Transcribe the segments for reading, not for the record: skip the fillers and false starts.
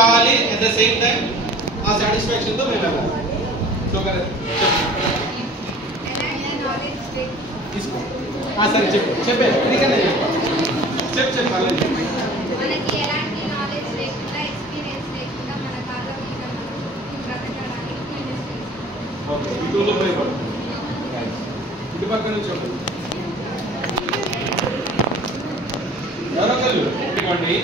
రావాలి, at the same time ఆ satisfaction తో మేము వెళ్ళాలి. సో సరే చెప్పే చెప్పాలి. ఇటు పక్క నుంచి ఎవరొకరు ఇవ్వండి.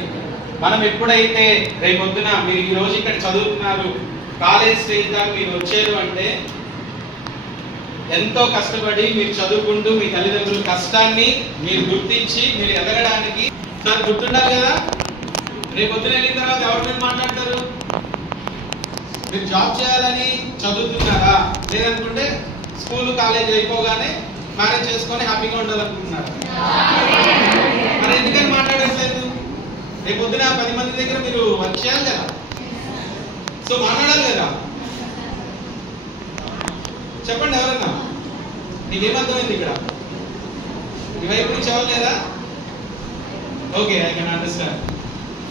మనం ఎప్పుడైతే రేపొద్దున మీరు ఈ రోజు ఇక్కడ చదువుతున్నారు, కాలేజ్ స్టేజ్ దాకా మీరు వచ్చారు అంటే ఎంతో కష్టపడి మీరు చదువుకుంటూ మీ తల్లిదండ్రుల కష్టాన్ని మీరు గుర్తించి మీరు ఎదగడానికి నాకు గుర్తుండాలి కదా. రేపొద్దున వెళ్ళిన తర్వాత ఎవరి మీద మాట్లాడతారు? మీరు జాబ్ చేయాలని చదువుతున్నారా, లేదనుకుంటే స్కూల్ కాలేజ్ అయిపోగానే మ్యారేజ్ చేసుకొని హ్యాపీగా ఉండాలనుకుంటున్నారు? మరి ఎందుకని మాట్లాడట్లేదు? రేపు పొద్దున 10 మంది దగ్గర మీరు వర్క్ చేయాలి కదా, సో మాట్లాడాలి కదా. చెప్పండి ఎవరన్నా, నీకేమర్థమైంది ఇక్కడ? ఈ వైపు నుంచి ఎవరు లేదా? Okay, I can understand.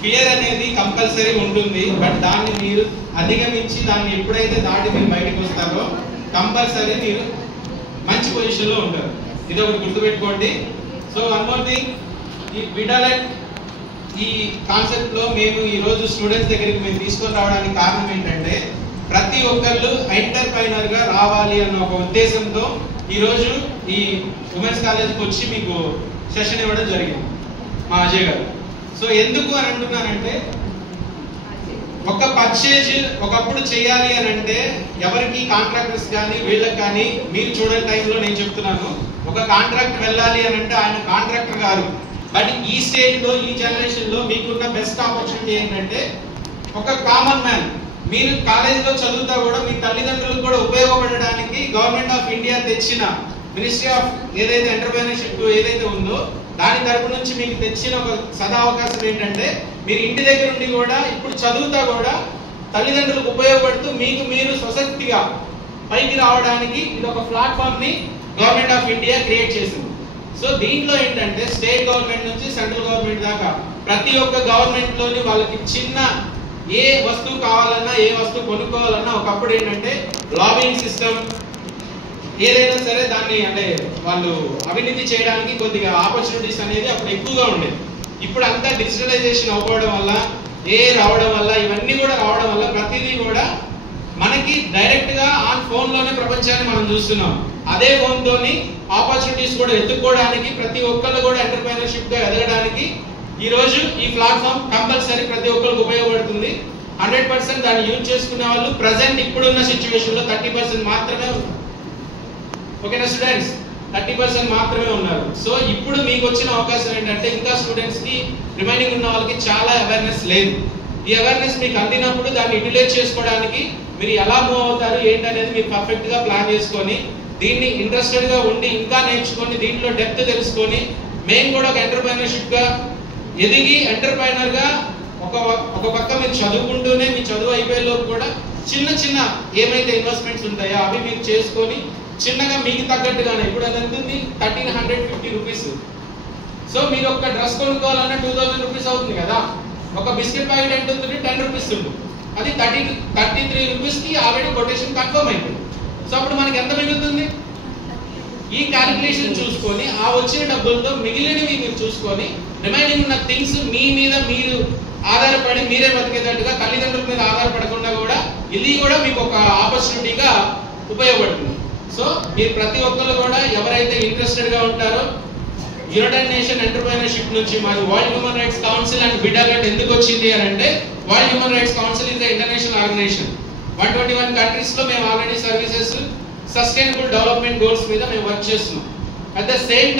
Fear అనేది కంపల్సరీ ఉంటుంది, బట్ దాన్ని మీరు అధిగమించి దాన్ని ఎప్పుడైతే దాటి మీరు బయటకు వస్తారో కంపల్సరీ మీరు మంచి పొజిషన్ లో ఉంటారు. ఇది ఒకటి గుర్తుపెట్టుకోండి. సో వన్ మోర్ థింగ్, ఈ విడాలెట్ ఈ కాన్సెప్ట్ లో మేము ఈ రోజు స్టూడెంట్స్ దగ్గరికి మేము తీసుకొని రావడానికి కారణం ఏంటంటే ప్రతి ఒక్కళ్ళు ఎంటర్ప్రైనర్ గా రావాలి అన్న ఒక ఉద్దేశంతో ఈ రోజు ఈ ఉమెన్స్ కాలేజ్కి వచ్చి మీకు సెషన్ ఇవ్వడం జరిగింది మా అజయ్ గారు. సో ఎందుకు అని అంటున్నానంటే, ఒక పర్చేజ్ ఒకప్పుడు చేయాలి అని అంటే ఎవరికి కాంట్రాక్టర్స్ కానీ వీళ్ళకి కానీ, మీరు చూడని టైంలో నేను చెప్తున్నాను, ఒక కాంట్రాక్ట్ వెళ్ళాలి అని అంటే ఆయన కాంట్రాక్టర్ గారు. బట్ ఈ స్టేజ్ లో ఈ జనరేషన్ లో మీకున్న బెస్ట్ ఆపర్చునిటీ ఏంటంటే ఒక కామన్ మ్యాన్, మీరు కాలేజీలో చదువుతా కూడా మీ తల్లిదండ్రులకు కూడా ఉపయోగపడడానికి గవర్నమెంట్ ఆఫ్ ఇండియా తెచ్చిన మినిస్ట్రీ ఆఫ్ ఏదైతే ఎంటర్ప్రైనర్షిప్ ఏదైతే ఉందో దాని తరపు నుంచి మీకు తెచ్చిన ఒక సదావకాశం ఏంటంటే మీరు ఇంటి దగ్గర నుండి కూడా ఇప్పుడు చదువుతా కూడా తల్లిదండ్రులకు ఉపయోగపడుతూ మీకు మీరు స్వశక్తిగా పైకి రావడానికి ఇది ఒక ప్లాట్ఫామ్ ని గవర్నమెంట్ ఆఫ్ ఇండియా క్రియేట్ చేసింది. సో దీంట్లో ఏంటంటే స్టేట్ గవర్నమెంట్ నుంచి సెంట్రల్ గవర్నమెంట్ దాకా ప్రతి ఒక్క గవర్నమెంట్ లోని వాళ్ళకి చిన్న ఏ వస్తువు కావాలన్నా ఏ వస్తువు కొనుక్కోవాలన్నా ఒకప్పుడు ఏంటంటే లాబింగ్ సిస్టమ్ ఏదైనా సరే దాన్ని అంటే వాళ్ళు అవినీతి చేయడానికి కొద్దిగా ఆపర్చునిటీస్ అనేది అప్పుడు ఎక్కువగా ఉండేది. ఇప్పుడు అంతా డిజిటలైజేషన్ అవ్వడం వల్ల రావడం వల్ల ఇవన్నీ కూడా రావడం వల్ల ప్రతిదీ కూడా మనకి డైరెక్ట్ గా ఆన్ ఫోన్ లోనే ప్రపంచాన్ని మనం చూస్తున్నాం. అదే ఫోన్ తోని ఆపర్చునిటీస్ కూడా ఎత్తుక్కోవడానికి ప్రతి ఒక్కళ్ళు కూడా ఎంటర్ప్రైనర్షిప్ గా ఎదగడానికి ఈ రోజు ఈ ప్లాట్ఫామ్ కంపల్సరీ ప్రతి ఒక్కరికి ఉపయోగపడుతుంది. 100% దాన్ని యూజ్ చేసుకునే వాళ్ళు ప్రెసెంట్ ఇప్పుడున్న సిచ్యువేషన్ లో 30% మాత్రమే ఉన్నారు. ఓకేనా స్టూడెంట్స్? 30% మాత్రమే ఉన్నారు. సో ఇప్పుడు మీకు వచ్చిన అవకాశం ఏంటంటే ఇంకా స్టూడెంట్స్ కి రిమైనింగ్ ఉన్న వాళ్ళకి చాలా అవేర్నెస్ లేదు. ఈ అవేర్నెస్ మీకు అందినప్పుడు దాన్ని యూటిలైజ్ చేసుకోవడానికి మీరు ఎలా మూవ్ అవుతారు ఏంటనేది మీరు పర్ఫెక్ట్ గా ప్లాన్ చేసుకొని దీన్ని ఇంట్రెస్టెడ్ గా ఉండి ఇంకా నేర్చుకొని దీంట్లో డెప్త్ తెలుసుకొని మేము కూడా ఒక ఎంటర్ప్రైనర్షిప్ గా ఎదిగి ఎంటర్ప్రైనర్ గా ఒక పక్క మీరు చదువుకుంటూనే మీ చదువు అయిపోయేలోపు కూడా చిన్న చిన్న ఏమైతే ఇన్వెస్ట్మెంట్స్ ఉంటాయో అవి మీరు చేసుకొని చిన్నగా మీకు తగ్గట్టుగానే ఇప్పుడు అది ఎంత ఉంది 1350 రూపీస్. సో మీరు ఒక డ్రెస్ కొనుక్కోవాలన్నా 2000 రూపీస్ అవుతుంది కదా. ఒక బిస్కెట్ ప్యాకెట్ ఎంత ఉంటుంది 10 రూపీస్ ఉంటుంది. అది 33 రూపీస్ కి ఆల్రెడీ కొటేషన్ కన్ఫర్మ్ అయిపోయింది. సో అప్పుడు మనకి ఎంత మిగులుతుంది? ఈ క్యాలిక్యులేషన్ చూసుకొని ఆ వచ్చిన డబ్బులతో మిగిలినవి మీరు చూసుకొని రిమైనింగ్ ఉన్న థింగ్స్ మీ మీద మీరు ఆధారపడి మీరే బతికేటట్టుగా తల్లిదండ్రుల మీద ఆధారపడకుండా కూడా ఇది కూడా మీకు ఒక ఆపర్చునిటీగా ఉపయోగపడుతుంది. సో మీరు ప్రతి ఒక్కరు కూడా ఎవరైతే ఇంట్రెస్టెడ్ గా ఉంటారో యునైటెడ్ నేషన్ ఎంటర్ప్రైనర్షిప్ నుంచి మాది world human rights council and విడాలెట్ ఎందుకు వచ్చింది అని అంటే world human rights council is the international organisation. 121 countries లో మేము already services sustainable development goals మీద మేము వర్క్ చేస్తున్నాం. At the same